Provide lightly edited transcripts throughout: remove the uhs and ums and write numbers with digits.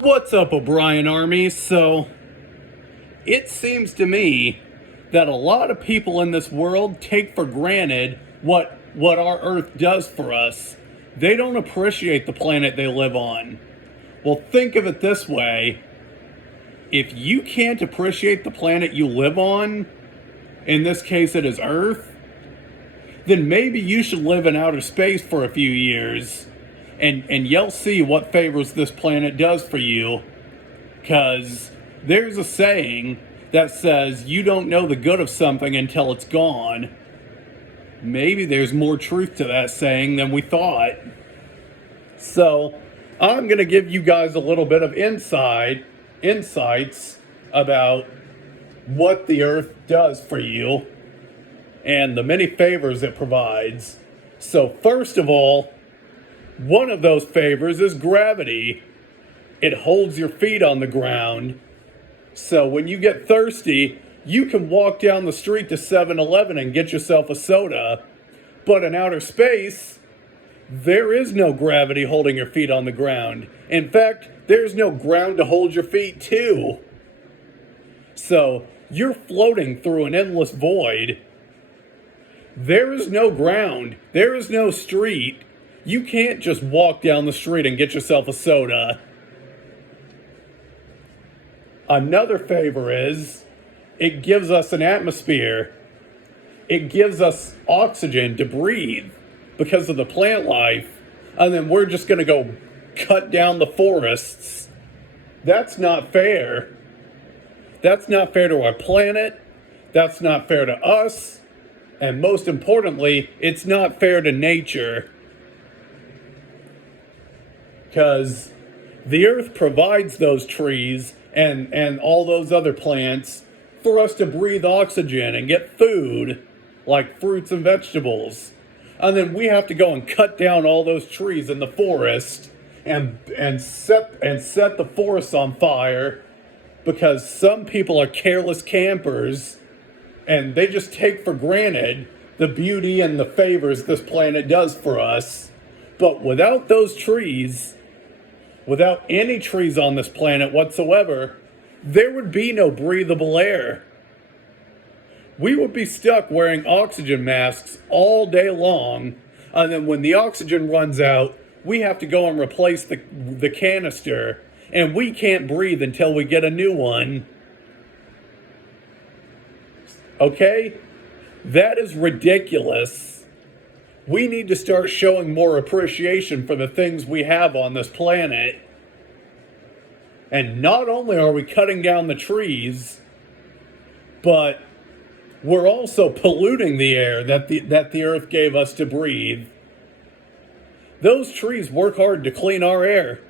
What's up, O'Brien Army? So, it seems to me that a lot of people in this world take for granted what our Earth does for us. They don't appreciate the planet they live on. Well, think of it this way. If you can't appreciate the planet you live on, in this case it is Earth, then maybe you should live in outer space for a few years and you'll see what favors this planet does for you. Because there's a saying that says you don't know the good of something until it's gone. Maybe there's more truth to that saying than we thought. So, I'm going to give you guys a little bit of insights about what the Earth does for you and the many favors it provides. So, first of all, one of those favors is gravity. It holds your feet on the ground. So when you get thirsty, you can walk down the street to 7-Eleven and get yourself a soda. But in outer space, there is no gravity holding your feet on the ground. In fact, there's no ground to hold your feet to. So you're floating through an endless void. There is no ground. There is no street. You can't just walk down the street and get yourself a soda. Another favor is it gives us an atmosphere. It gives us oxygen to breathe because of the plant life. And then we're just going to go cut down the forests. That's not fair. That's not fair to our planet. That's not fair to us. And most importantly, it's not fair to nature. Because the earth provides those trees and all those other plants for us to breathe oxygen and get food like fruits and vegetables. And then we have to go and cut down all those trees in the forest and set the forest on fire because some people are careless campers and they just take for granted the beauty and the favors this planet does for us. But without those trees, without any trees on this planet whatsoever, there would be no breathable air. We would be stuck wearing oxygen masks all day long, and then when the oxygen runs out, we have to go and replace the canister, and we can't breathe until we get a new one. Okay? That is ridiculous. We need to start showing more appreciation for the things we have on this planet. And not only are we cutting down the trees, but we're also polluting the air that the earth gave us to breathe. Those trees work hard to clean our air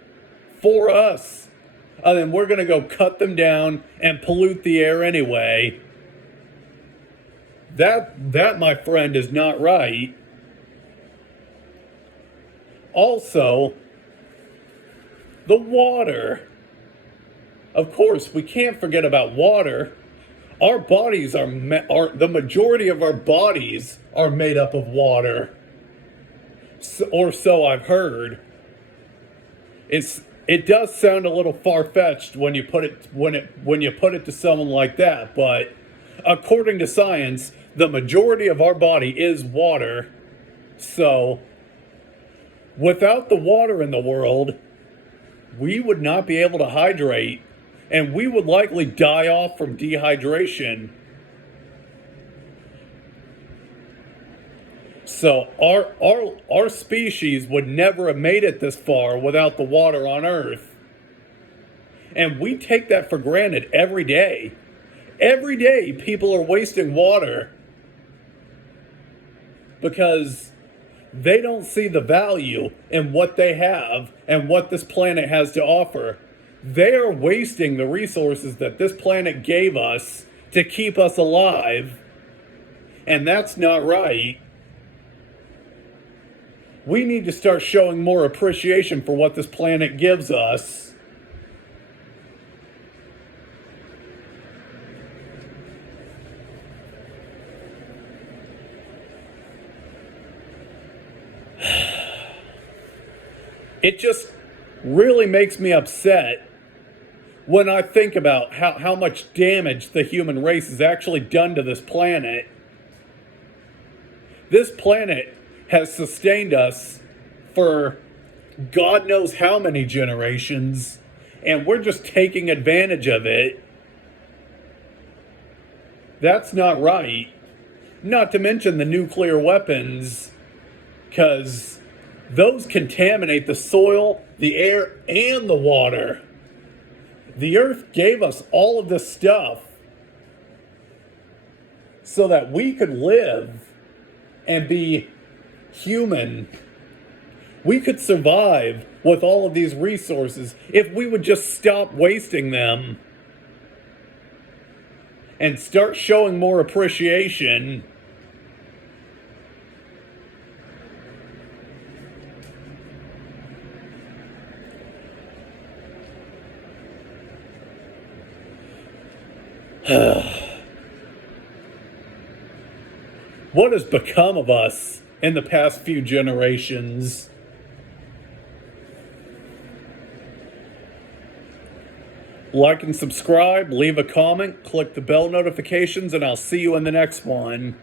for us. And then we're going to go cut them down and pollute the air anyway. That, my friend, is not right. Also, the water. Of course, we can't forget about water. Our bodies are the majority of our bodies are made up of water. Or so I've heard. It does sound a little far-fetched when you put it to someone like that, but according to science, the majority of our body is water. So without the water in the world, we would not be able to hydrate, and we would likely die off from dehydration. So our species would never have made it this far without the water on Earth. And we take that for granted every day. Every day people are wasting water because they don't see the value in what they have and what this planet has to offer. They are wasting the resources that this planet gave us to keep us alive. And that's not right. We need to start showing more appreciation for what this planet gives us. It just really makes me upset when I think about how much damage the human race has actually done to this planet has sustained us for God knows how many generations, and we're just taking advantage of it. That's not right. Not to mention the nuclear weapons, because those contaminate the soil, the air, and the water. The earth gave us all of this stuff so that we could live and be human. We could survive with all of these resources if we would just stop wasting them and start showing more appreciation. What has become of us in the past few generations? Like and subscribe, leave a comment, click the bell notifications, and I'll see you in the next one.